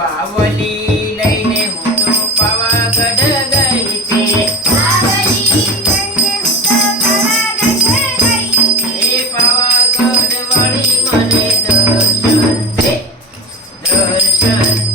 પાવલી લઈને હું તો પાવાગઢ ગઈ હતી. એ પાવાગઢ વાળી મને દર્શન